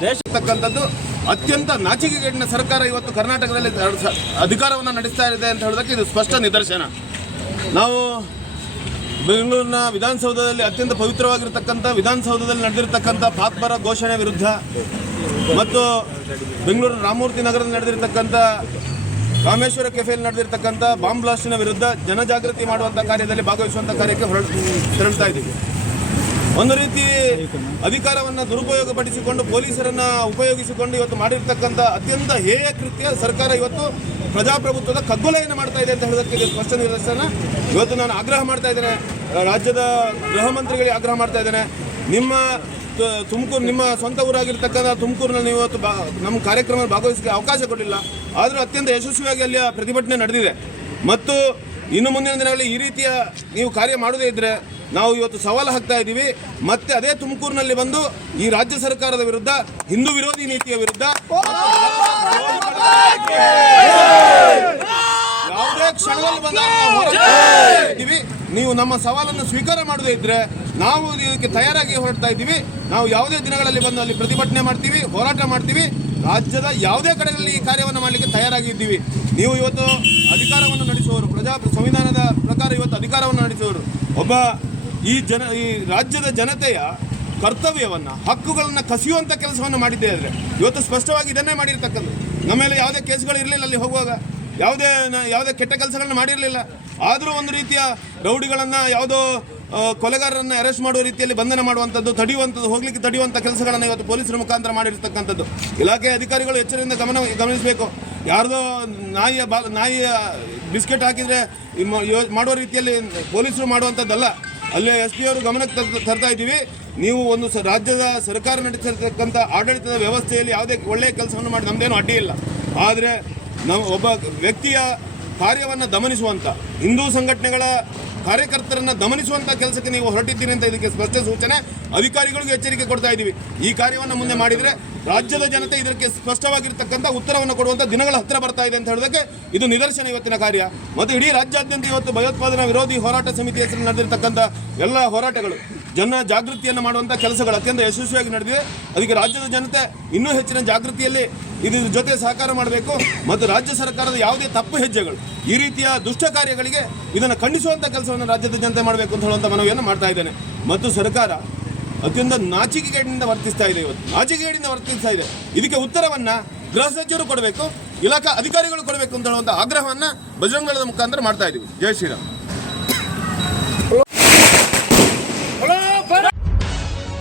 ಮಾಡಿರ್ತಕ್ಕಂಥದ್ದು ಅತ್ಯಂತ ನಾಚಿಕೆಗೇಡಿನ ಸರ್ಕಾರ ಇವತ್ತು ಕರ್ನಾಟಕದಲ್ಲಿ ಅಧಿಕಾರವನ್ನು ನಡೆಸ್ತಾ ಇದೆ ಅಂತ ಹೇಳೋದಕ್ಕೆ ಇದು ಸ್ಪಷ್ಟ ನಿದರ್ಶನ. ನಾವು ಬೆಂಗಳೂರಿನ ವಿಧಾನಸೌಧದಲ್ಲಿ ಅತ್ಯಂತ ಪವಿತ್ರವಾಗಿರ್ತಕ್ಕಂಥ, ವಿಧಾನಸೌಧದಲ್ಲಿ ನಡೆದಿರ್ತಕ್ಕಂಥ ಪಾಕ್ಬರ ಘೋಷಣೆ ವಿರುದ್ಧ ಮತ್ತು ಬೆಂಗಳೂರಿನ ರಾಮಮೂರ್ತಿ ನಗರದಲ್ಲಿ ನಡೆದಿರ್ತಕ್ಕಂಥ, ರಾಮೇಶ್ವರ ಕೆಫೆಯಲ್ಲಿ ನಡೆದಿರ್ತಕ್ಕಂಥ ಬಾಂಬ್ ಬ್ಲಾಸ್ಟಿನ ವಿರುದ್ಧ ಜನಜಾಗೃತಿ ಮಾಡುವಂಥ ಕಾರ್ಯದಲ್ಲಿ ಭಾಗವಹಿಸುವಂಥ ಕಾರ್ಯಕ್ಕೆ ಹೊರಡ್ ತೆರಳ್ತಾ ಇದ್ದೀವಿ. ಒಂದು ರೀತಿ ಅಧಿಕಾರವನ್ನು ದುರುಪಯೋಗಪಡಿಸಿಕೊಂಡು ಪೊಲೀಸರನ್ನ ಉಪಯೋಗಿಸಿಕೊಂಡು ಇವತ್ತು ಮಾಡಿರ್ತಕ್ಕಂಥ ಅತ್ಯಂತ ಹೇಯ ಕೃತ್ಯ ಸರ್ಕಾರ ಇವತ್ತು ಪ್ರಜಾಪ್ರಭುತ್ವದ ಕಗ್ಗೊಲೆಯನ್ನು ಮಾಡ್ತಾ ಇದೆ ಅಂತ ಹೇಳೋದಕ್ಕೆ ಸ್ಪಷ್ಟ ನಿದರ್ಶನ ಇವತ್ತು ನಾನು ಆಗ್ರಹ ಮಾಡ್ತಾ ಇದ್ದೇನೆ. ರಾಜ್ಯದ ಗೃಹ ಮಂತ್ರಿಗಳಿಗೆ ಆಗ್ರಹ ಮಾಡ್ತಾ ಇದ್ದೇನೆ. ನಿಮ್ಮ ತುಮಕೂರು, ನಿಮ್ಮ ಸ್ವಂತ ಊರಾಗಿರ್ತಕ್ಕಂಥ ತುಮಕೂರಿನಲ್ಲಿ ನೀವು ಇವತ್ತು ಬಾ ನಮ್ಮ ಕಾರ್ಯಕ್ರಮ ಭಾಗವಹಿಸಲಿಕ್ಕೆ ಅವಕಾಶ ಕೊಡಲಿಲ್ಲ ಆದರೂ ಅತ್ಯಂತ ಯಶಸ್ವಿಯಾಗಿ ಅಲ್ಲಿಯ ಪ್ರತಿಭಟನೆ ನಡೆದಿದೆ. ಮತ್ತು ಇನ್ನು ಮುಂದಿನ ದಿನಗಳಲ್ಲಿ ಈ ರೀತಿಯ ನೀವು ಕಾರ್ಯ ಮಾಡದೇ ಇದ್ದರೆ ನಾವು ಇವತ್ತು ಸವಾಲು ಹಾಕ್ತಾ ಇದ್ದೀವಿ. ಮತ್ತೆ ಅದೇ ತುಮಕೂರಿನಲ್ಲಿ ಬಂದು ಈ ರಾಜ್ಯ ಸರ್ಕಾರದ ವಿರುದ್ಧ ಹಿಂದೂ ವಿರೋಧಿ ನೀತಿಯ ವಿರುದ್ಧ ಯಾವುದೇ ಕ್ಷಣದಲ್ಲಿ ಇದ್ದೀವಿ. ನೀವು ನಮ್ಮ ಸವಾಲನ್ನು ಸ್ವೀಕಾರ ಮಾಡದೇ ಇದ್ರೆ ನಾವು ಇದಕ್ಕೆ ತಯಾರಾಗಿ ಹೊರಡ್ತಾ ಇದ್ದೀವಿ. ನಾವು ಯಾವುದೇ ದಿನಗಳಲ್ಲಿ ಬಂದು ಅಲ್ಲಿ ಪ್ರತಿಭಟನೆ ಮಾಡ್ತೀವಿ, ಹೋರಾಟ ಮಾಡ್ತೀವಿ. ರಾಜ್ಯದ ಯಾವುದೇ ಕಡೆಗಳಲ್ಲಿ ಈ ಕಾರ್ಯವನ್ನು ಮಾಡಲಿಕ್ಕೆ ತಯಾರಾಗಿದ್ದೀವಿ ನೀವು ಇವತ್ತು ಅಧಿಕಾರವನ್ನು ನಡೆಸುವವರು, ಪ್ರಜಾ ಸಂವಿಧಾನದ ಪ್ರಕಾರ ಇವತ್ತು ಅಧಿಕಾರವನ್ನು ನಡೆಸುವವರು, ಒಬ್ಬ ಈ ಜನ, ಈ ರಾಜ್ಯದ ಜನತೆಯ ಕರ್ತವ್ಯವನ್ನು, ಹಕ್ಕುಗಳನ್ನು ಕಸಿಯುವಂಥ ಕೆಲಸವನ್ನು ಮಾಡಿದ್ದೇ ಆದರೆ, ಇವತ್ತು ಸ್ಪಷ್ಟವಾಗಿ ಇದನ್ನೇ ಮಾಡಿರ್ತಕ್ಕಂಥದ್ದು. ನಮ್ಮ ಮೇಲೆ ಯಾವುದೇ ಕೇಸ್ಗಳು ಇರಲಿಲ್ಲ ಅಲ್ಲಿ ಹೋಗುವಾಗ. ಯಾವುದೇ ಯಾವುದೇ ಕೆಟ್ಟ ಕೆಲಸಗಳನ್ನ ಮಾಡಿರಲಿಲ್ಲ. ಆದರೂ ಒಂದು ರೀತಿಯ ರೌಡಿಗಳನ್ನು, ಯಾವುದೋ ಕೊಲೆಗಾರರನ್ನ ಅರೆಸ್ಟ್ ಮಾಡುವ ರೀತಿಯಲ್ಲಿ ಬಂಧನ ಮಾಡುವಂಥದ್ದು, ತಡೆಯುವಂಥದ್ದು, ಹೋಗಲಿಕ್ಕೆ ತಡೆಯುವಂಥ ಕೆಲಸಗಳನ್ನು ಇವತ್ತು ಪೊಲೀಸರ ಮುಖಾಂತರ ಮಾಡಿರ್ತಕ್ಕಂಥದ್ದು. ಇಲಾಖೆ ಅಧಿಕಾರಿಗಳು ಎಚ್ಚರಿಂದ ಗಮನ, ಗಮನಿಸಬೇಕು. ಯಾರ್ದೋ ನಾಯಿಯ ಬಾ ನಾಯಿಯ ಬಿಸ್ಕೆಟ್ ಹಾಕಿದರೆ ಮಾಡುವ ರೀತಿಯಲ್ಲಿ ಪೊಲೀಸರು ಮಾಡುವಂಥದ್ದಲ್ಲ. ಅಲ್ಲೇ ಎಸ್ ಪಿ ಅವರು ಗಮನಕ್ಕೆ ತರ್- ತರ್ತಾ ಇದ್ದೀವಿ. ನೀವು ಒಂದು ರಾಜ್ಯದ ಸರ್ಕಾರ ನಡೆಸಿರ್ತಕ್ಕಂಥ ಆಡಳಿತದ ವ್ಯವಸ್ಥೆಯಲ್ಲಿ ಯಾವುದೇ ಒಳ್ಳೆಯ ಕೆಲಸವನ್ನು ಮಾಡಿ ನಮ್ಮದೇನು ಅಡ್ಡಿ ಇಲ್ಲ. ಆದರೆ ನಾವು ಒಬ್ಬ ವ್ಯಕ್ತಿಯ ಕಾರ್ಯವನ್ನು ದಮನಿಸುವಂಥ ಹಿಂದೂ ಸಂಘಟನೆಗಳ ಕಾರ್ಯಕರ್ತರನ್ನು ದಮನಿಸುವಂಥ ಕೆಲಸಕ್ಕೆ ನೀವು ಹೊರಟಿದ್ದೀರಿ ಅಂತ ಇದಕ್ಕೆ ಸ್ಪಷ್ಟ ಸೂಚನೆ ಅಧಿಕಾರಿಗಳಿಗೂ ಎಚ್ಚರಿಕೆ ಕೊಡ್ತಾ ಇದ್ದೀವಿ. ಈ ಕಾರ್ಯವನ್ನು ಮುಂದೆ ಮಾಡಿದರೆ ರಾಜ್ಯದ ಜನತೆ ಇದಕ್ಕೆ ಸ್ಪಷ್ಟವಾಗಿರ್ತಕ್ಕಂಥ ಉತ್ತರವನ್ನು ಕೊಡುವಂಥ ದಿನಗಳ ಹತ್ತಿರ ಬರ್ತಾ ಇದೆ ಅಂತ ಹೇಳೋದಕ್ಕೆ ಇದು ನಿದರ್ಶನ ಇವತ್ತಿನ ಕಾರ್ಯ. ಮತ್ತು ಇಡೀ ರಾಜ್ಯಾದ್ಯಂತ ಇವತ್ತು ಭಯೋತ್ಪಾದನಾ ವಿರೋಧಿ ಹೋರಾಟ ಸಮಿತಿ ಹೆಸರು ನಡೆದಿರ್ತಕ್ಕಂಥ ಎಲ್ಲ ಹೋರಾಟಗಳು ಜನ ಜಾಗೃತಿಯನ್ನು ಮಾಡುವಂಥ ಕೆಲಸಗಳು ಅತ್ಯಂತ ಯಶಸ್ವಿಯಾಗಿ ನಡೆದಿದೆ. ಅದಕ್ಕೆ ರಾಜ್ಯದ ಜನತೆ ಇನ್ನೂ ಹೆಚ್ಚಿನ ಜಾಗೃತಿಯಲ್ಲಿ ಇದ್ರ ಜೊತೆ ಸಹಕಾರ ಮಾಡಬೇಕು ಮತ್ತು ರಾಜ್ಯ ಸರ್ಕಾರದ ಯಾವುದೇ ತಪ್ಪು ಹೆಜ್ಜೆಗಳು ಈ ರೀತಿಯ ದುಷ್ಟ ಕಾರ್ಯಗಳಿಗೆ ಇದನ್ನು ಖಂಡಿಸುವಂಥ ಕೆಲಸವನ್ನು ರಾಜ್ಯದ ಜನತೆ ಮಾಡಬೇಕು ಅಂತ ಹೇಳುವಂಥ ಮನವಿಯನ್ನು ಮಾಡ್ತಾ ಇದ್ದೇನೆ. ಮತ್ತು ಸರ್ಕಾರ ಅತ್ಯಂತ ನಾಚಿಕೆಗೇಡಿನಿಂದ ವರ್ತಿಸ್ತಾ ಇದೆ ಇವತ್ತು. ನಾಚಿಕೆಗೇಡಿನಿಂದ ವರ್ತಿಸ್ತಾ ಇದೆ. ಇದಕ್ಕೆ ಉತ್ತರವನ್ನು ಗೃಹ ಸಚಿವರು ಕೊಡಬೇಕು, ಇಲಾಖಾ ಅಧಿಕಾರಿಗಳು ಕೊಡಬೇಕು ಅಂತ ಹೇಳುವಂಥ ಆಗ್ರಹವನ್ನು ಬಜರಂಗದ ಮುಖಾಂತರ ಮಾಡ್ತಾ ಇದ್ದೀವಿ. ಜೈ ಶ್ರೀರಾಮ್.